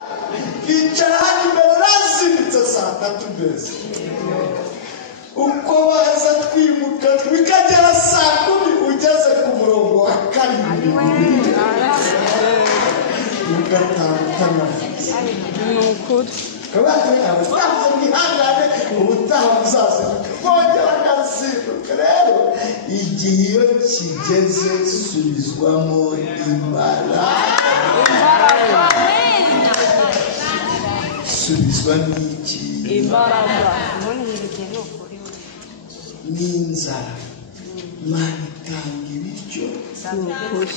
Icara hano imbere razindutse saa 3 mbese. Uko baza twimuka bikagera saa 10 ugeze ku murongo wa 7. Ugatanga nukuri kabati abasaza mwihangane ubutaha muzaza bongera agasimbuka rero igihe iyo kigeze subizwamo imbaraga subizwa n'iki imbaraga n'inzara Imana itanga ibiryo nukuri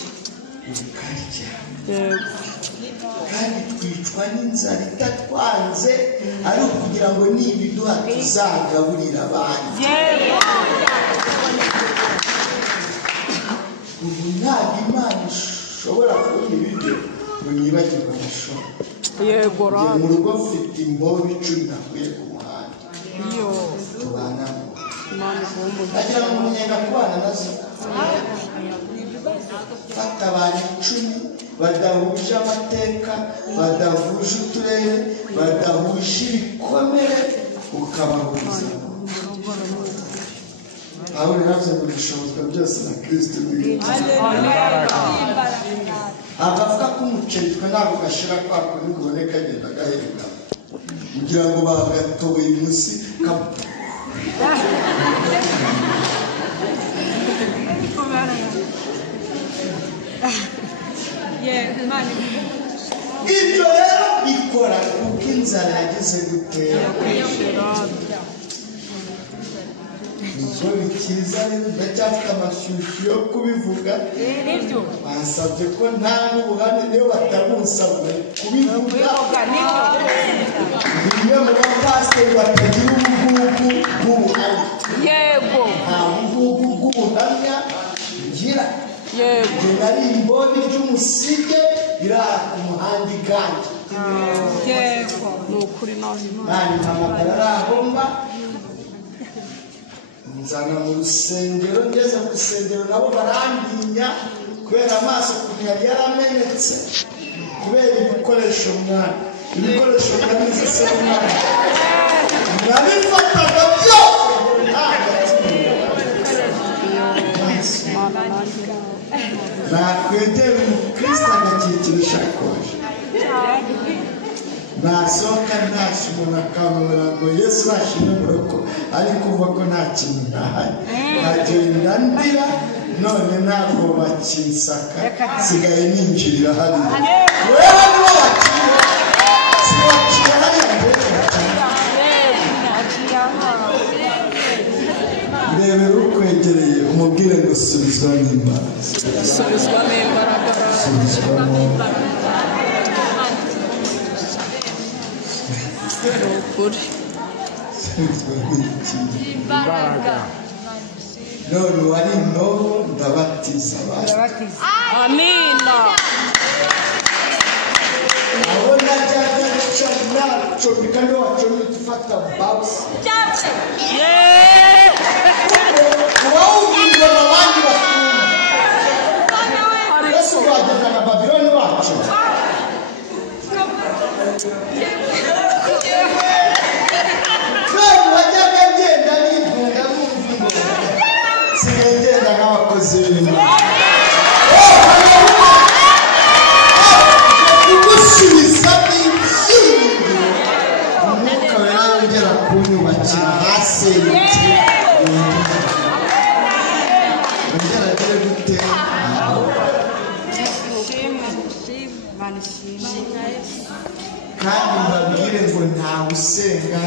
ukarya yego kandi twicwa n'inzara itatwanze ari ukugira ngo nibiduha tuzagaburira abandi ubu ntabwo Imana ishobora kubona ibiryo ngo nibagirwe amashuri yego mu rugo mfite imbobe 10 nakuye ku muhanda iyo tubanamo Imana igomba agira ngo umunyenga kubana nazo fata abantu 10 badahuje amateka badahuje uturere badahuje ibikomere ukabahuza aho rero ngo bishobozwa byose na Kristo agafuka k'umuceri twe ntabwo gashira kwako niboneka agenda gaheruka kugira ngo bagatoboye munsi ibyo rero bikora kuko inzara yageze gutera nibwo bikiza rero ndacyafite amashyushyu yo kubivuga basabye ko nta n'ubuhamya niyo batabunsabwe kubivuga bimwe mu bapasiteri batagira ubugugu bw'ubuhamya yego nta bugugu bw'ubuhamya ngira yego nari imboni ry'umusige iraha ku muhanda iganje yego nukuri naho nani mpamagara arahomba nzana mu rusengero ngeze mu rusengero nabo barambinya kubera amaso ukuntu yari yaramenetse kubera ibikoresho mwana ibikoresho byamize se mwana nabifataga byose nakwegera umukristo agakikira ishakoshi nasohoka ntashye umuntu akamubwira ngo Yesu nashimwe muroko ariko uva ko nta kintu ntahari nkagenda ndira none ntabwo bakinsaka sigaye ninjirira hariya wewe niwo wakira hariya rebera ukwegereye umubwire ngo subizwa n'imbaraga subizwa n'imbaraga subizwamo nukuri imbaraga none wari indobo ndabatiza abantu amina aho najyaga nacomeka niyo wacomeka ufata babsi uwawubwirwa n'abandi batumva ese wajyaga na Babiloni wacu wajyaga agenda n'imbunda n'umva sigaye ngenda nk'abakozi b'Imana kugusubizamo ibyiyumviro umwuka wera yongera kunyubakira ahasenyutse yongera agere gute kandi mbabwire ngo ntawe usenga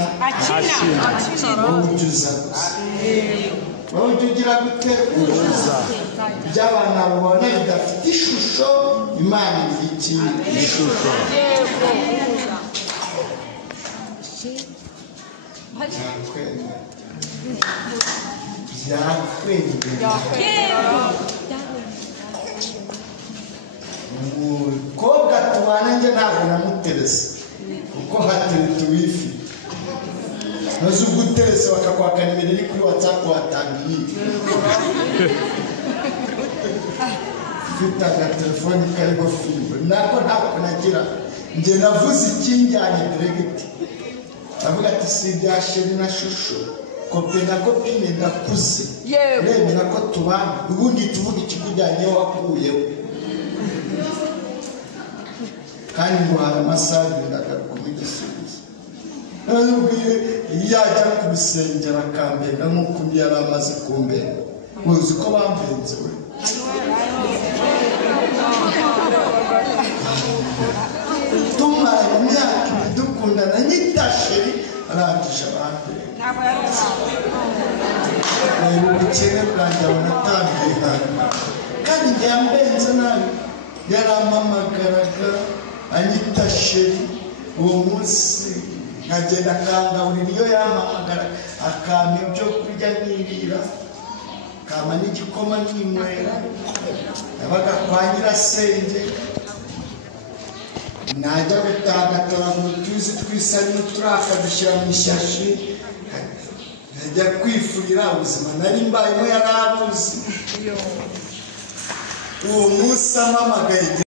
wowe ujya uza gusa wowe ujya ugira gute uza by'abana babona bidafite ishusho Imana ifitiye ishusho byakwemera umukobwa tubana njye ntabwo namuterese kuko hateretse wifi maze ubwo uterese bakakwaka nimero iri kuri WhatsApp watanga iyi ufite agatelefoni kariho firigo nako ntabwo nagira njye navuze ikinjyanye diregiti avuga ati si ibya sheri na shusho kope na kopine ndakuze remera ko tubana ubundi tuvuga ikikujyanye wakuyeho kandi ngo hari amasaha ndagaruka igisubizo nubwiye yajya kubisengera akambega nk'uko yari amaze kumbera uzi ko bambenze we tumara imyaka dukundana nyitasheri arangije abandi ubukene bwanjye bunatambiye kandi njye yambenze nabi yarampamagaraga anyita sheri uwo munsi nkagenda akangaburira iyo yampamagara akampa ibyo kurya nkirira akampa n'igikoma n'inywera yabaga kwa nyirasenge najya gutagatora mu tuzi twisa n'uturaka dushyira mu ishashi nkajya kwifurira ubuzima nari mbayemo yarabuze uwo munsi ampamagaye